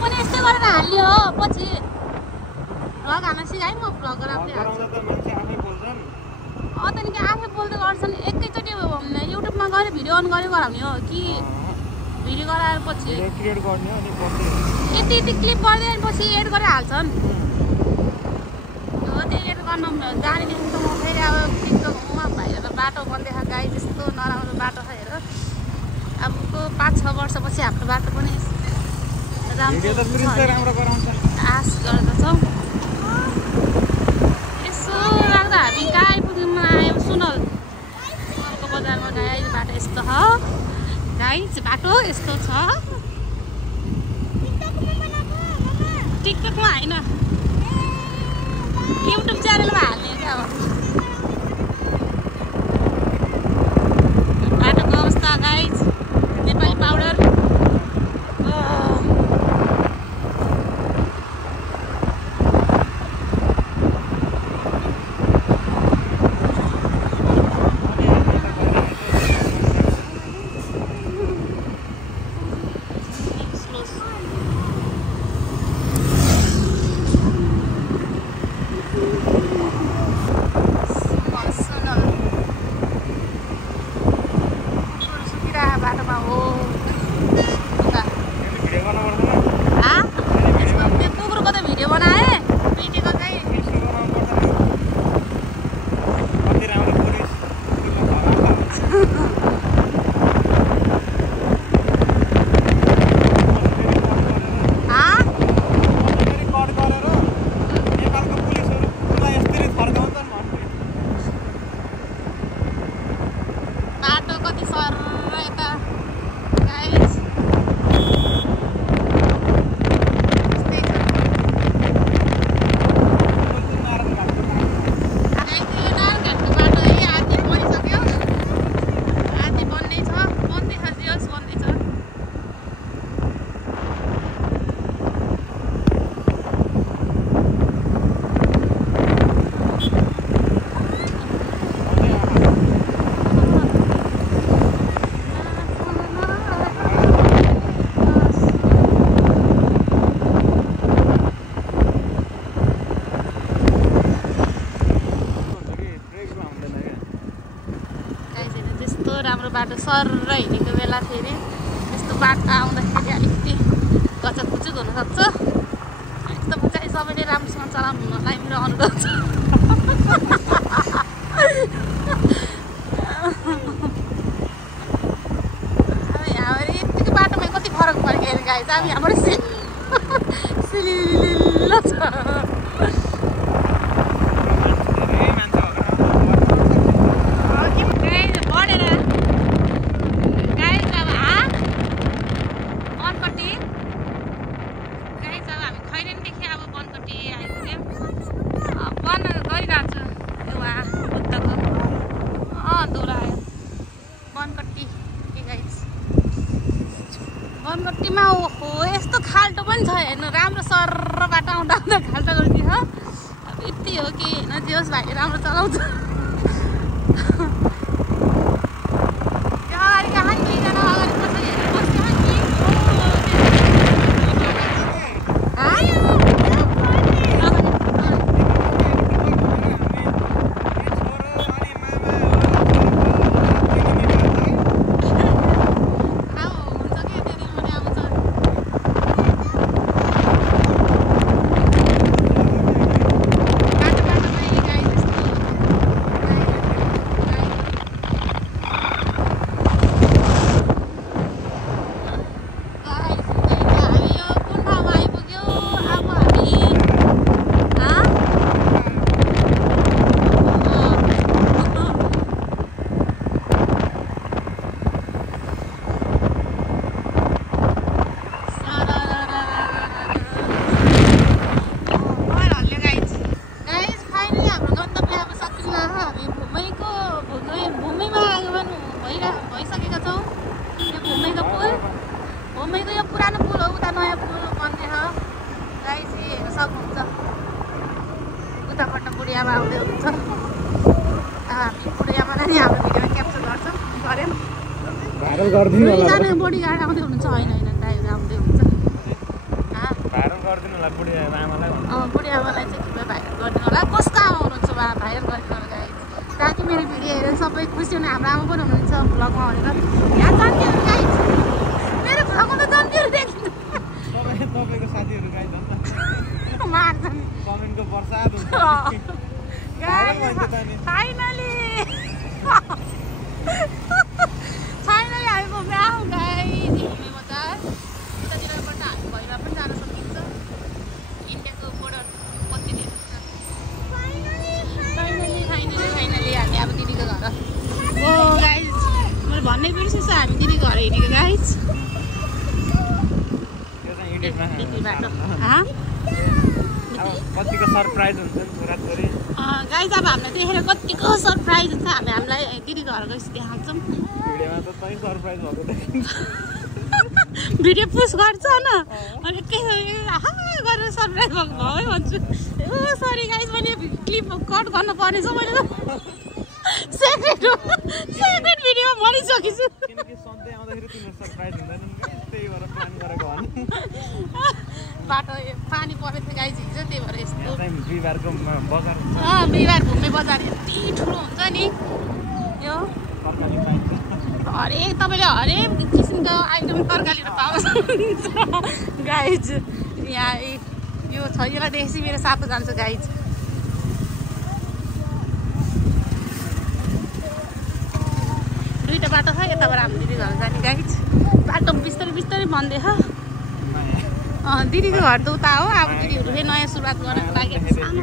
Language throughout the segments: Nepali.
पनि यस्तै गरेर हाल्यो पछि भ्लग हाल्न सिकाएँ म भ्लगर आफूले हाल्छु त्यहाँदेखि आफै बोल्दै गर्छन् एकैचोटि युट्युबमा गएर भिडियो अन गरेर गराउने हो कि भिडियो गराएर पछि यति यति क्लिप गरिदिए पछि एड गरेर हाल्छन् हो त्यो एड गर्न जानेदेखि त म फेरि अब टिकटकमा भाइरल बाटो बन्दै छ गाई जस्तो नराम्रो बाटो छ हेर अब 5-6 वर्षपछि हाम्रो बाटो पनि राम्रो आश गर्दछौँ यसो राख्दा हामी कहाँ आइपुग्यौँ आयौँ सुनलको बजारमा गाई बाटो यस्तो छ गाई बाटो यस्तो छ टिकटकमा होइन युट्युब च्यानलमा हाल्ने क्या अब बाटोको अवस्था गाई नेपाली पाउडर बाटो सर्र हिँडेको बेला फेरि यस्तो बाटो आउँदाखेरि अलिकति गचकपुचुक हुनसक्छ यस्तो चाहिँ सबैले राम्रोसँग चलाउनुलाई मेरो अनुरोध छ अब यहाँबाट यतिको बाटोमा कति फरक पऱ्यो हेर गाई चाहिँ अब यहाँबाट सिलिल्ल छ बनकट्टीमा ओहो यस्तो खाल्टो पनि छ हेर्नु राम्रो सर्र बाटो आउँदा आउँदा खाल्टो गरिदिन्छ अब यति हो कि होइन जे होस् भाइले राम्रो चलाउँछ अगाडि कहाँ दुईजना अगाडि कसरी हेरेर बस्यो बुढी आमा आउँदै हुनुहुन्छ बुढी आमालाई नि हाम्रो भिडियोमा क्याप्चर गर्छौँ गऱ्यौँ दुईजना बुढी गाडी आउँदै हुनुहुन्छ होइन ड्राइभर आउँदै हुन्छ बुढी आमालाई चाहिँ कृपया भाइरल गरिदिनु होला कसको आमा हुनुहुन्छ उहाँ भाइरल गरिदिनु होला गाइज ताकि मेरो भिडियो हेरेर सबै खुसी हुने हाम्रो आमा पनि हुनुहुन्छ भ्लगमा भनेर यहाँ जन्मिहरू गाइज मेरो भ्लगमा त जन्मिहरू देखिन्छ तपाईको साथीहरु गाइज मार्छन् कमेन्टको बर्सात हुन्छ फाइनली हामी पुग्यौँ गाइज हिँड्ने बजार उतातिरबाट हामी भैरवा पनि जान सकिन्छ इन्डियाको बोर्डर कति दिन फाइनली हामी अब दिदीको घर ओ गाइज मैले भन्नै बिर्सेछु हामी दिदीको घर हिँडेको गाइज कतिको सरप्राइज हुन्छ छोराछोरी गाइज अब हामीलाई देखेर कतिको सरप्राइज हुन्छ हामीलाई दिदीको घर गएपछि देखाउँछौँ भिडियोमा त तै सरप्राइज भएको देखिन्छ भिडियो पुस्ट गर्छ न अनि गरेर सरप्राइज भएको भए भन्छु ओ सरी गाइज मैले क्लिप कट गर्न पर्नेछ मैले त सेक्रेट भिडियोमा भनिसकेछु किनकि सधैँ आउँदाखेरि तिम्रो सरप्राइज हुँदैनन् त्यही भएर प्लान गरेको हो बाटो पानी परेको थियो गाइज हिजो त्यही भएर यस्तो बिहिबारको बजार बिहिबार घुम्ने बजार यति ठुलो हुन्छ नि यो हरेक तपाईँले हरेक किसिमको आइटम तरकारीहरू पाउनुहुन्छ गाइज यहाँ यो छ यसलाई देखेपछि मेरो सातो जान्छ गाइज दुईवटा बाटो छ यताबाट हाम्रो दिदी घर जाने गाइज बाटो बिस्तारै बन्दैछ दिदीको घर त उता हो अब दिदीहरू फेरि नयाँ सुरुवात गर्नको लागि सानो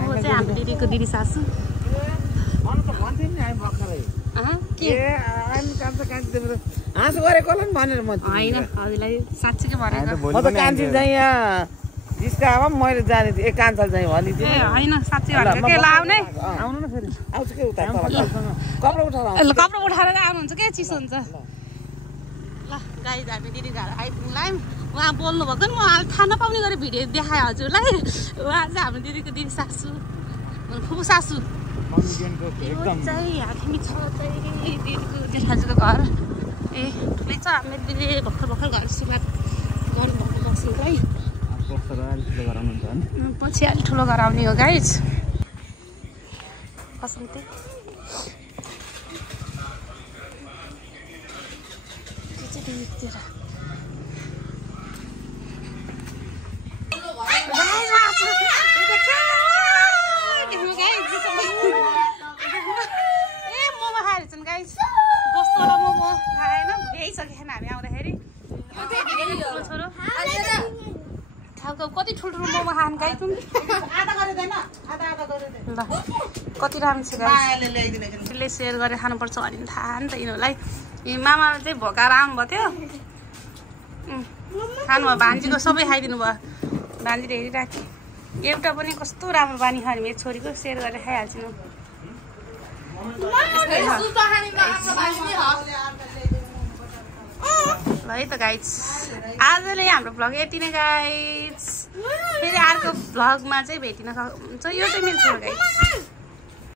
हो चाहिँ हाम्रो दिदीको दिदी सासू होइन हजुरलाई साँच्चीकै भनेको मैले जाने थिएँ कान्छा चाहिँ भने ए होइन साँच्चै भनेको के लाउने आउनु न फेरि आउँछु के उता कपडा उठाएर आउनुहुन्छ के चिसो हुन्छ ल गाइज हामी दिदी घर आइपुग्यौँ उहाँ बोल्नु भएको नि म थाहा नपाउने गरेर भिडियो देखाएँ हजुरलाई उहाँ चाहिँ हाम्रो दिदीको दिदी सासू फुपू सासू चाहिँ हामी छ चाहिँ दिदीको जेठाजुको घर ए ठुलै छ मेरो दिदीले भर्खर घर सुरुवात गर्नुभएको बस्नुलाई पछि अलिक ठुलो गराउने हो गाइज बसन्ती मोमो खाएर छन् गाइज कस्तोवाला मोमो खाएन भ्याइसकेन हामी आउँदाखेरि छोरो कति ठुल्ठुलो मोमो खानु गाई तुम ल कति राम्रो छ त्यसले सेयर गरेर खानुपर्छ भने थाहा नि त यिनीहरूलाई मामाले चाहिँ भोकाएर आउनुभएको थियो खानुभयो भान्जीको सबै खाइदिनु भयो भान्जीले हेरिराख्यो एउटा पनि कस्तो राम्रो बानी खाने मेरो छोरीको सेयर गरेर खाइहाल्छु ल है त गाइज आजले हाम्रो भ्लग यति नै गाइज फेरि अर्को भ्लगमा चाहिँ भेटिन सक्नुहुन्छ यो चाहिँ मेरो छोरो गाइज